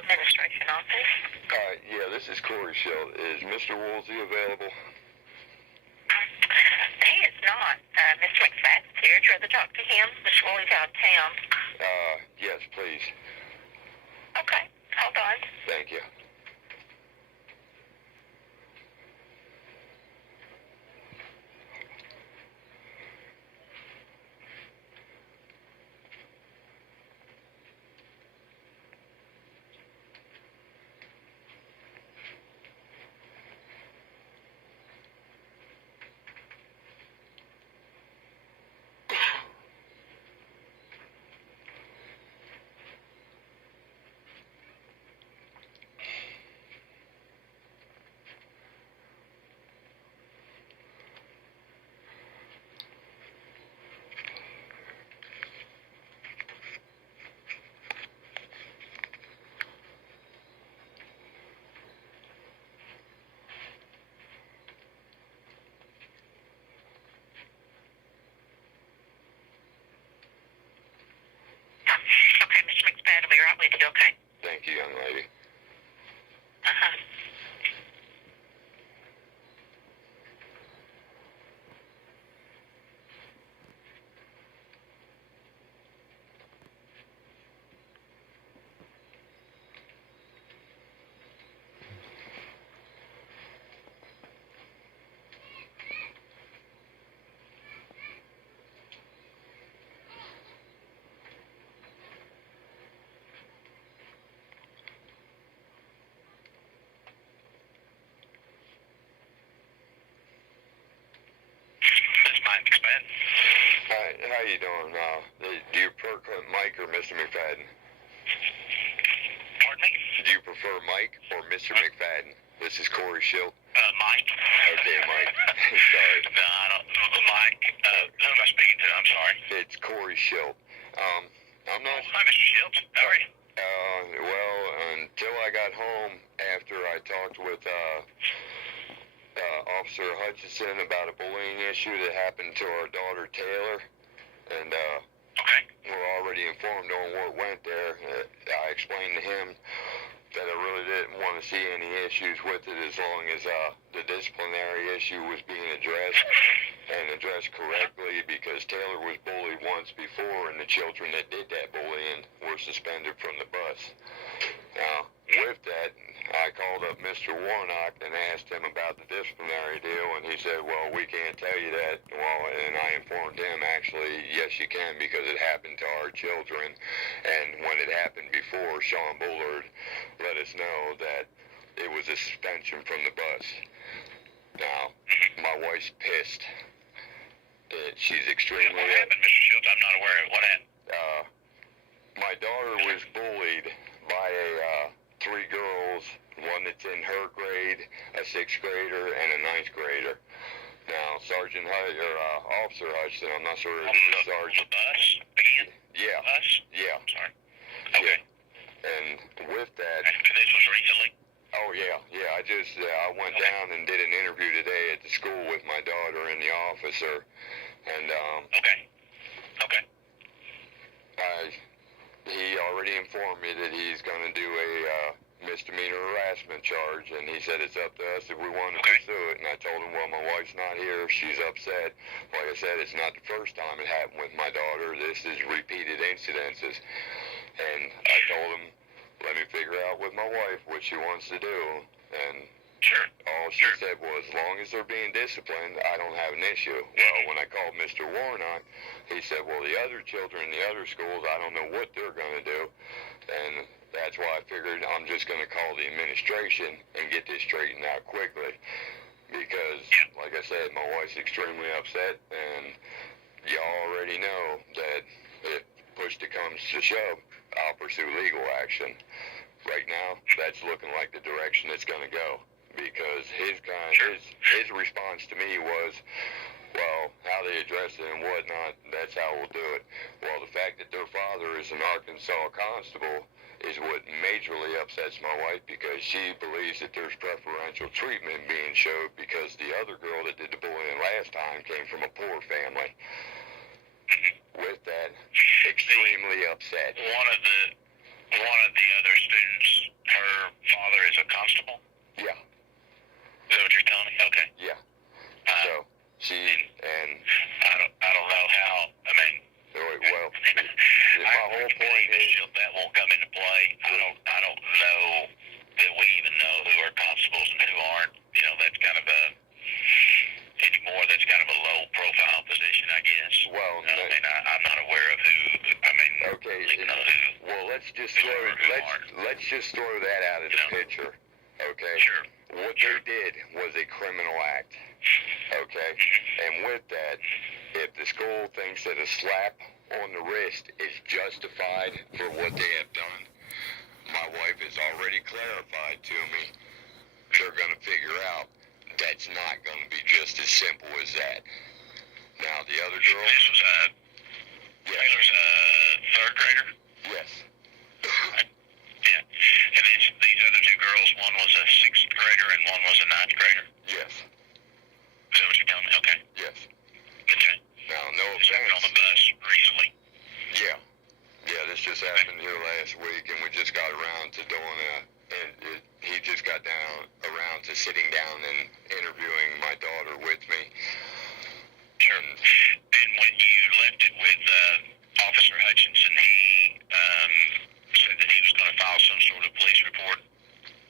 Administration Office. Yeah, this is Corey Schilt. Is Mr. Woolsey available? He is not. Mr. McSpadden's here. I'd rather talk to him. Mr. Woolsey's out of town. Yes, please. Okay, hold on. Thank you. Okay, Mr. McSpadden will be right with you, okay? Thank you, young lady. Uh-huh. Mike McSpadden. Hi, how you doing? Do you prefer Mike or Mr. McFadden? Pardon me? Do you prefer Mike or Mr. McFadden? This is Corey Schilt. Mike. Okay, Mike. Sorry. No, I don't. Mike. Who am I speaking to? I'm sorry. It's Corey Schilt. I'm not... Hi, Mr. Shields. How are you? Well, until I got home after I talked with, Officer Hutchinson about a bullying issue that happened to our daughter Taylor, and Okay. we're already informed on what went there. I explained to him that I really didn't want to see any issues with it as long as the disciplinary issue was being addressed and addressed correctly, because Taylor was bullied once before and the children that did that bullying were suspended from the bus. Now, with that, I called up Mr. Warnock and asked him about the disciplinary deal, and he said, well, we can't tell you that. Well, and I informed him, actually, yes, you can, because it happened to our children. And when it happened before, Sean Bullard let us know that it was a suspension from the bus. Now, my wife's pissed. She's extremely... What happened, Mr. Shields? I'm not aware of what happened. My daughter was bullied by three girls, one that's in her grade, a 6th grader, and a 9th grader. Now, Officer Hutchinson, I'm not sure if it's a sergeant. The bus? Again? Yeah. Bus? Yeah. Sorry. Okay. Yeah. And with that... And this was recently? Oh, yeah. Yeah, I went down and did an interview today at the school with my daughter and the officer. And, Okay. Okay. he already informed me that he's going to do a misdemeanor harassment charge, and he said it's up to us if we want to pursue it. And I told him, well, my wife's not here. She's upset. Like I said, it's not the first time it happened with my daughter. This is repeated incidences. And I told him, let me figure out with my wife what she wants to do. And Sure. all she said was, as long as they're being disciplined, I don't have an issue. Well, when I called Mr. Warnock, he said, well, the other children in the other schools, I don't know what they're going to do. And that's why I figured I'm just going to call the administration and get this straightened out quickly. Because, like I said, my wife's extremely upset, and you already know that if push comes to shove, I'll pursue legal action. Right now, that's looking like the direction it's going to go. Because his response to me was, well, how they address it and whatnot, that's how we'll do it. Well, the fact that their father is an Arkansas constable is what majorly upsets my wife, because she believes that there's preferential treatment being showed because the other girl that did the bullying last time came from a poor family. With that, extremely upset. One of the one of the other students, her father is a constable? Yeah. Is that what you're telling me? Okay. Yeah. So she and I don't know how. I mean, well, my whole point is that won't come into play. I don't know that we even know who are constables and who aren't. You know, that's kind of a anymore. That's kind of a low profile position, I guess. well. I mean, I'm not aware of who. I mean, Okay. you know who. Well, let's just Who are, who aren't. let's just throw that out of the picture. Okay. Sure. What they did was a criminal act. Okay. And with that, if the school thinks that a slap on the wrist is justified for what they have done, my wife has already clarified to me they're going to figure out that's not going to be just as simple as that. Now, the other girl... This was Taylor's a third grader? Yes. Yeah. And these other two girls, one was a sixth grader and one was a ninth grader? Yes. Is that what you're telling me? Okay. Yes. Okay. Now, no Just happened on the bus recently. Yeah. Yeah, this just happened here last week, and we just got around to doing he just got around to sitting down and interviewing my daughter with me. Sure. And when you left it with Officer Hutchinson, he said that he was going to file some sort of police report.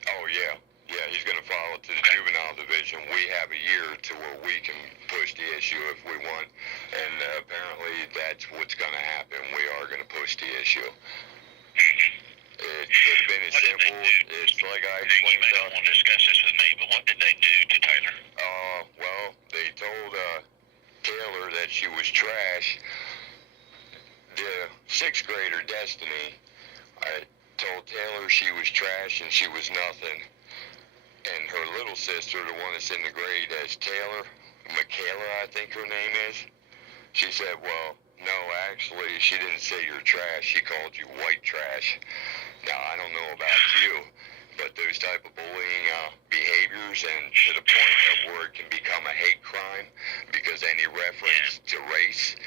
Oh, yeah. Yeah, he's going to file it to the juvenile division. We have a year to where we can push the issue if we want, and apparently that's what's going to happen. We are going to push the issue. It could have been as simple. It's like I You explained. may not want to discuss this with me, but what did they do to Taylor? Well, they told Taylor that she was trash. The sixth grader, Destiny, I told Taylor she was trash and she was nothing. And her little sister, the one that's in the grade as Taylor, Michaela, I think her name is, she said, well, no, actually, she didn't say you're trash. She called you white trash. Now, I don't know about you, but those type of bullying behaviors, and to the point of where it can become a hate crime because any reference to race,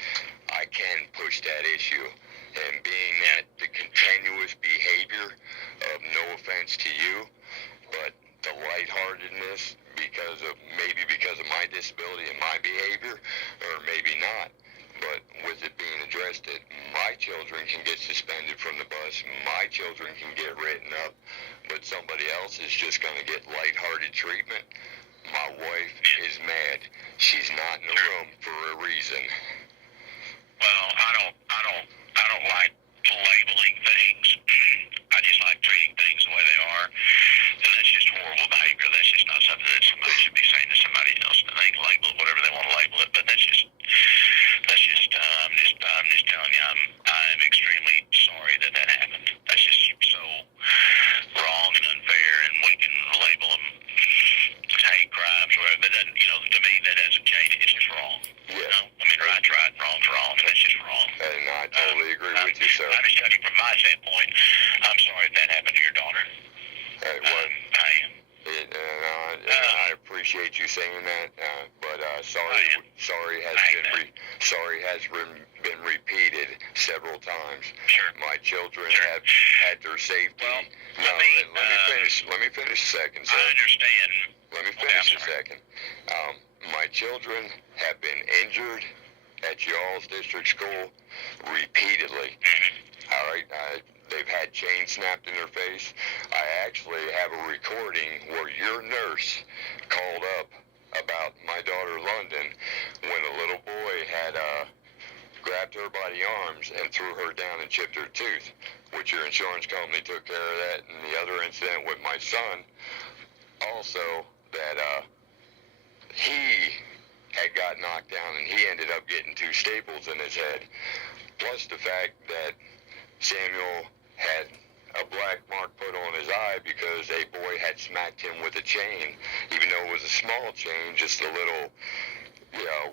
I can push that issue. And being that the continuous behavior of no offense to you, but the lightheartedness because of my disability and my behavior, or maybe not. But with it being addressed that my children can get suspended from the bus, my children can get written up, but somebody else is just going to get lighthearted treatment. My wife is mad. She's not in the room for a reason. Well, I don't like labeling things. I just like treating things the way they are, and that's just horrible behavior. That's just not something that somebody should be saying to somebody else. And they can label it whatever they want to label it, but that's just. I'm just telling you, I'm extremely sorry that happened. That's just so wrong and unfair, and we can label them hate crimes or whatever. But then, to me, that doesn't change it. It's just wrong. Yeah. I mean, right's right, wrong's wrong, and that's just wrong. And I totally agree with you, sir. I'm just telling you from my standpoint, I'm sorry that happened to your daughter. I am. I appreciate you saying that, but sorry has been repeated several times. Sure. My children have had their safety. Well, Let me finish a second, sir. I understand. Let me finish a second. My children have been injured at y'all's district school repeatedly. All right. They've had chains snapped in their face. I actually have a recording where your nurse called up about my daughter London when a little boy had grabbed her by the arms and threw her down and chipped her tooth, which your insurance company took care of that. And the other incident with my son, also that he had got knocked down and he ended up getting 2 staples in his head, plus the fact that Samuel had a black mark put on his eye because a boy had smacked him with a chain, even though it was a small chain, just a little,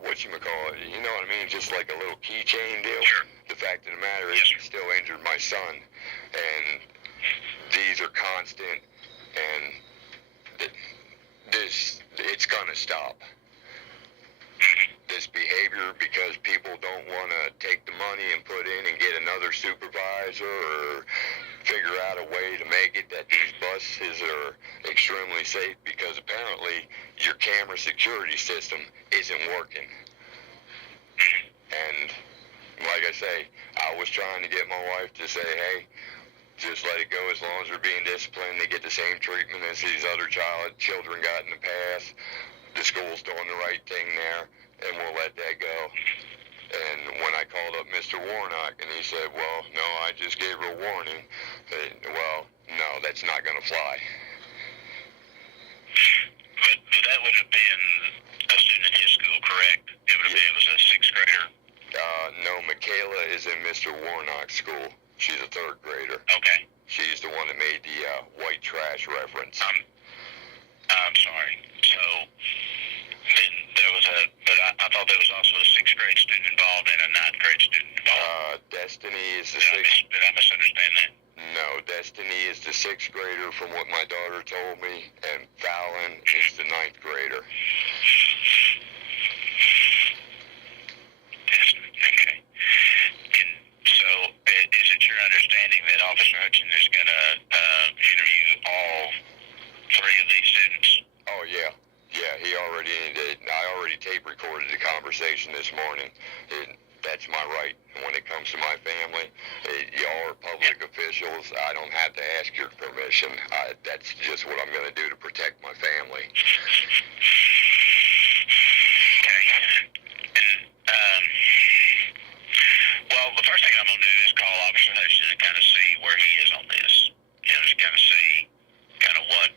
whatchamacallit, you know what I mean, just like a little keychain deal. Sure. The fact of the matter is he still injured my son, and these are constant, and it's gonna stop. This behavior, because people don't want to take the money and put in and get another supervisor or figure out a way to make it that these buses are extremely safe, because apparently your camera security system isn't working. And like I say, I was trying to get my wife to say, hey, just let it go as long as they're being disciplined. They get the same treatment as these other children got in the past. The school's doing the right thing there, and we'll let that go. And when I called up Mr. Warnock, and he said, well, no, I just gave her a warning. Well, no, that's not going to fly. But that would have been a student at his school, correct? It would have been, it was a 6th grader? No, Michaela is in Mr. Warnock's school. She's a 3rd grader. Okay. She's the one that made the white trash reference. I'm sorry. So then there was but I thought there was also a 6th grade student involved and a 9th grade student involved. Destiny is the Did I misunderstand that? No, Destiny is the 6th grader from what my daughter told me, and Fallon is the 9th grader. Okay. And so is it your understanding that Officer Hutchins is going to interview all 3 of these students? Oh, yeah. Yeah, he already did. I already tape recorded the conversation this morning. That's my right. When it comes to my family, y'all are public officials. I don't have to ask your permission. That's just what I'm going to do to protect my family. Okay. And, well, the first thing I'm going to do is call Officer Hutchins and kind of see where he is on this. You know, just kind of see kind of what,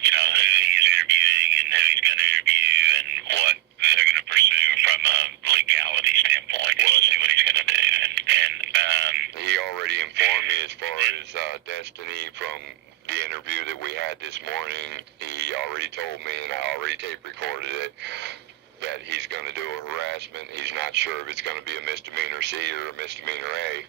you know, who he is interviewing and who he's going to interview and what they're going to pursue from a legality standpoint. We'll see what he's going to do. And he already informed me as far as Destiny from the interview that we had this morning. He already told me, and I already tape recorded it, that he's going to do a harassment. He's not sure if it's going to be a misdemeanor C or a misdemeanor A.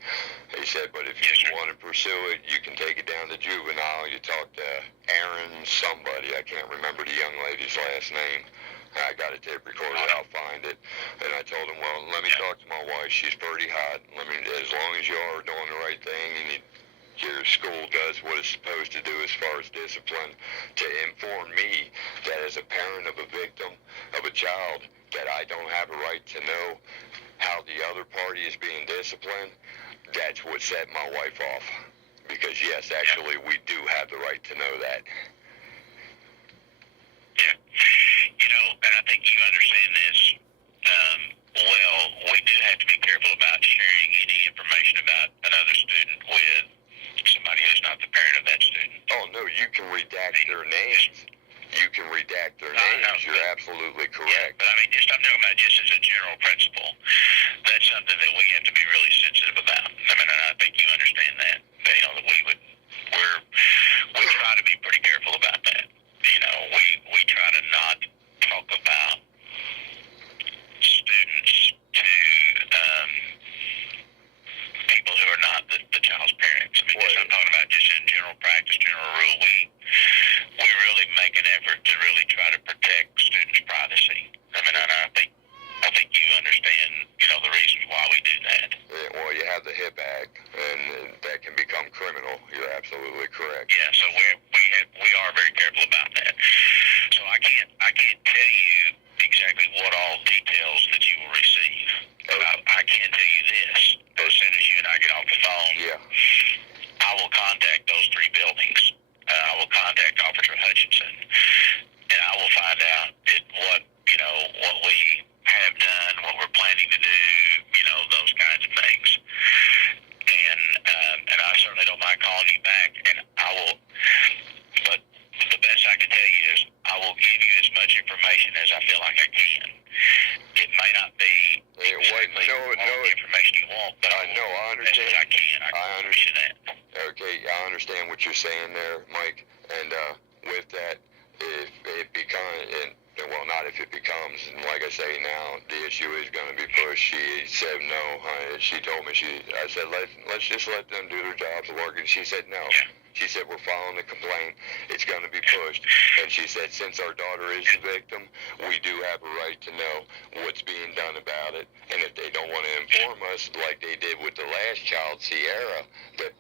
He said, but if you want to pursue it, you can take it down to juvenile. You talk to Aaron somebody. I can't remember the young lady's last name. I got a tape recorded. I'll find it. And I told him, well, let me talk to my wife. She's pretty hot. As long as you are doing the right thing and your school does what it's supposed to do as far as discipline, to inform me that as a parent of a victim, of a child, that I don't have a right to know how the other party is being disciplined, that's what set my wife off. Because, yes, actually, we do have the right to know that. yeah. You know, and I think you understand this. Well, we do have to be careful about sharing any information about another student with somebody who's not the parent of that student. Oh, no, you can redact their names. You can redact their names. You're absolutely correct. But I mean, I'm talking about just as a general principle. That's something that we have to be really sensitive about. I mean, and I think you understand that. You know, that we try to be pretty careful about that. You know, we try to not talk about students to people who are not the child's parents. I mean, I'm talking about just in general practice, general rule. We really make an effort to really try to protect students' privacy. I mean, and I think you understand, you know, the reason why we do that. Yeah, well, you have the HIP Act, and that can become criminal. You're absolutely correct. Yeah, so we are very careful about that. So I can't tell you exactly what all details that you will receive. But I can tell you this: as soon as you and I get off the phone, I will contact those 3 buildings. I will contact Officer Hutchinson, and I will find out what we have done, what we're planning to do, you know, those kinds of things. And I certainly don't mind calling you back, and I will. But the best I can tell you is I will give you as much information as I feel like I can. It may not be exactly all the information you want, but I understand. As I can. I understand that. Okay, I understand what you're saying there, Mike. And with that, if it becomes, well, not if it becomes, and like I say now, the issue is going to be pushed. She said no. She told me, I said, let's just let them do their jobs and work. And she said no. Yeah. She said, we're following the complaint. It's going to be pushed. And she said, since our daughter is the victim, we do have a right to know what's being done about it. And if they don't want to inform us, like they did with the last child, Sierra, that